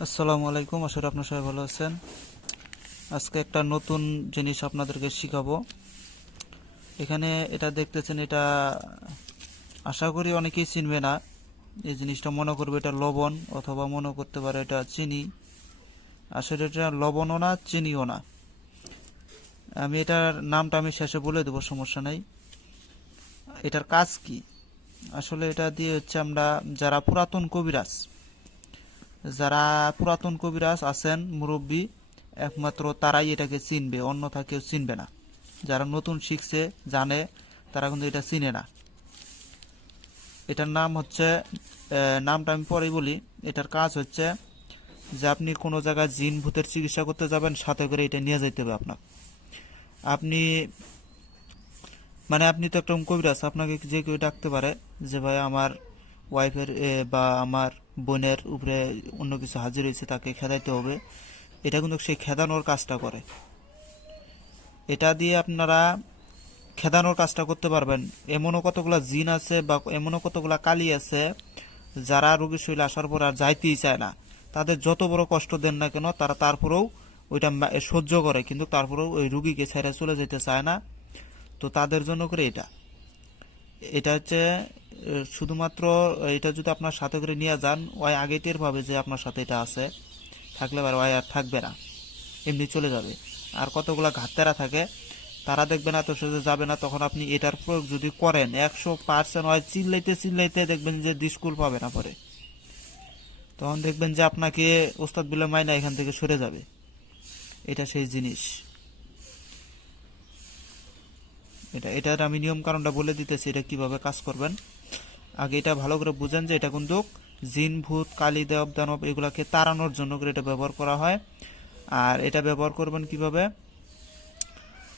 আসসালামু আলাইকুম করি আপনার সবাই ভালো আছেন। আজকে একটা নতুন জিনিস আপনাদেরকে শিখাবো। এখানে এটা দেখতেছেন, এটা আশা করি অনেকেই চিনবে না। এই জিনিসটা মনে করবে এটা লবণ অথবা মনে করতে পারে এটা চিনি। আসলে এটা লবণও না, চিনিও না। আমি এটার নামটা আমি শেষে বলে দেবো, সমস্যা নাই। এটার কাজ কি? আসলে এটা দিয়ে হচ্ছে আমরা যারা পুরাতন কবিরাজ যারা পুরাতন কবিরাজ আছেন, মুরব্বী, একমাত্র তারাই এটাকে চিনবে অন্যথা কেউ চিনবে না। যারা নতুন শিখছে, জানে, তারা কিন্তু এটা চিনে না। এটার নাম হচ্ছে নামটা আমি পরেই বলি। এটার কাজ হচ্ছে যে আপনি কোনো জায়গায় জিন ভূতের চিকিৎসা করতে যাবেন, সাথে করে এটা নিয়ে যেতে হবে আপনার আপনি মানে আপনি তো একটা কবিরাজ, আপনাকে যে কেউ ডাকতে পারে যে, ভাই, আমার ওয়াইফের বা আমার বোনের উপরে অন্য কিছু হাজির হয়েছে, তাকে খেদাইতে হবে। এটা কিন্তু সেই খেদানোর কাজটা করে। এটা দিয়ে আপনারা খেদানোর কাজটা করতে পারবেন। এমনও কতগুলো জিন আছে বা এমনও কতগুলো কালি আছে, যারা রোগীর শরীরে আসার পর আর যাইতেই চায় না। তাদের যত বড় কষ্ট দেন না কেন, তারা তারপরেও ওইটা সহ্য করে, কিন্তু তারপরেও ওই রুগীকে ছেড়ে চলে যেতে চায় না। তো তাদের জন্য করে এটা। এটা হচ্ছে শুধুমাত্র এটা যদি আপনার সাথে করে নিয়ে যান ওই আগে টের পাবে যে আপনার সাথে এটা আছে। থাকলে আর ওই আর থাকবে না। এমনি চলে যাবে। আর কতগুলা ঘাটতেরা থাকে, তারা দেখবে না, তো সোজা যাবে না, তখন আপনি এটার প্রয়োগ যদি করেন, একশো পার্সেন্ট হয় চিল্লাইতে চিল্লাইতে দেখবেন যে ডিসকুল পাবে না পরে। তখন দেখবেন যে আপনাকে ওস্তাদ বিলে মাইনা এখান থেকে সরে যাবে। এটা সেই জিনিস। এটা, এটার আমি নিয়ম কারণটা বলে দিতেছি, এটা কীভাবে কাজ করবেন। আগে এটা ভালো করে বুঝেন যে এটা কিন্তু জিন, ভূত, কালী, দেব, দানব এগুলাকে তাড়ানোর জন্য করে এটা ব্যবহার করা হয়। আর এটা ব্যবহার করবেন কীভাবে?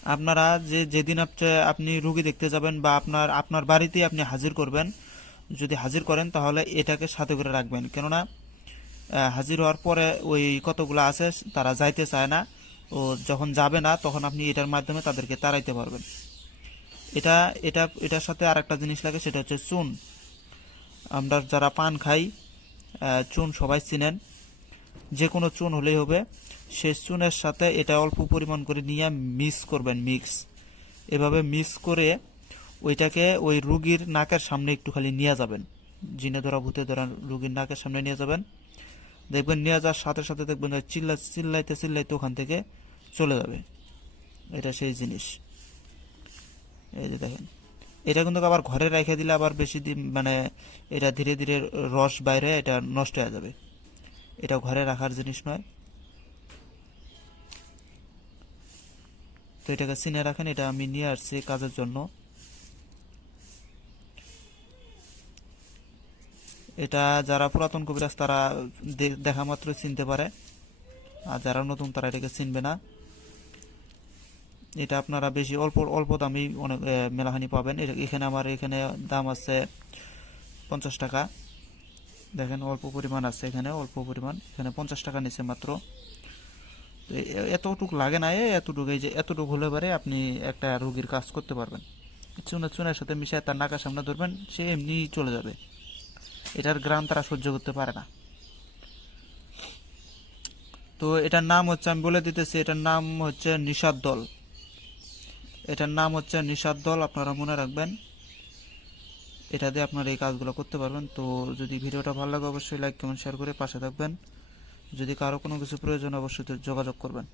আপনারা যে যেদিন আপনি- রুগী দেখতে যাবেন বা আপনার আপনার বাড়িতেই আপনি হাজির করবেন, যদি হাজির করেন তাহলে এটাকে সাথে করে রাখবেন। কেননা হাজির হওয়ার পরে ওই কতগুলো আছে তারা যাইতে চায় না। ও যখন যাবে না, তখন আপনি এটার মাধ্যমে তাদেরকে তাড়াইতে পারবেন। এটা এটা, এটার সাথে আর একটা জিনিস লাগে, সেটা হচ্ছে চুন। আমরা যারা পান খাই চুন সবাই চিনেন। যে কোনো চুন হলেই হবে। সেই চুনের সাথে এটা অল্প পরিমাণ করে নিয়ে মিক্স করবেন, মিক্স। এভাবে মিক্স করে ওইটাকে ওই রুগীর নাকের সামনে একটু খালি নিয়ে যাবেন। জিনে ধরা, ভূতে ধরা রুগীর নাকের সামনে নিয়ে যাবেন। দেখবেন নিয়ে যাওয়ার সাথে সাথে দেখবেন চিল্লা, চিল্লাইতে চিল্লাইতে ওখান থেকে চলে যাবে। এটা সেই জিনিস। এই যে দেখেন। এটা কিন্তু আবার ঘরে রেখে দিলে আবার বেশি দিন মানে এটা ধীরে ধীরে রস বাইরে, এটা নষ্ট হয়ে যাবে। এটা ঘরে রাখার জিনিস নয়। তো এটাকে চিনে রাখেন, এটা আমি নিয়ে আসছি কাজের জন্য। এটা যারা পুরাতন কবিরাজ, তারা দেখা মাত্র চিনতে পারে। আর যারা নতুন, তারা এটাকে চিনবে না। এটা আপনারা বেশি অল্প অল্প দামি অনেক মেলাহানি পাবেন। এখানে আমার এখানে দাম আছে পঞ্চাশ টাকা। দেখেন অল্প পরিমাণ আছে এখানে, অল্প পরিমাণ। এখানে পঞ্চাশ টাকা নিচে মাত্র। তো এতটুক লাগে না এতটুকু, এই যে এতটুকু হলে পারে আপনি একটা রোগীর কাজ করতে পারবেন। চুনের চুনের সাথে মিশিয়ে তার নাকার সামনে ধরবেন, সে এমনি চলে যাবে। এটার গ্রাম তারা সহ্য করতে পারে না। তো এটার নাম হচ্ছে, আমি বলে দিতেছি, এটার নাম হচ্ছে নিষাদ দল। এটার নাম হচ্ছে নিষাদ দল, আপনারা মনে রাখবেন। এটা দিয়ে আপনারা এই কাজগুলো করতে পারবেন। তো যদি ভিডিওটা ভালো লাগে, অবশ্যই লাইক কমেন্ট শেয়ার করে পাশে থাকবেন। যদি কারও কোনো কিছু প্রয়োজন, অবশ্যই যোগাযোগ করবেন।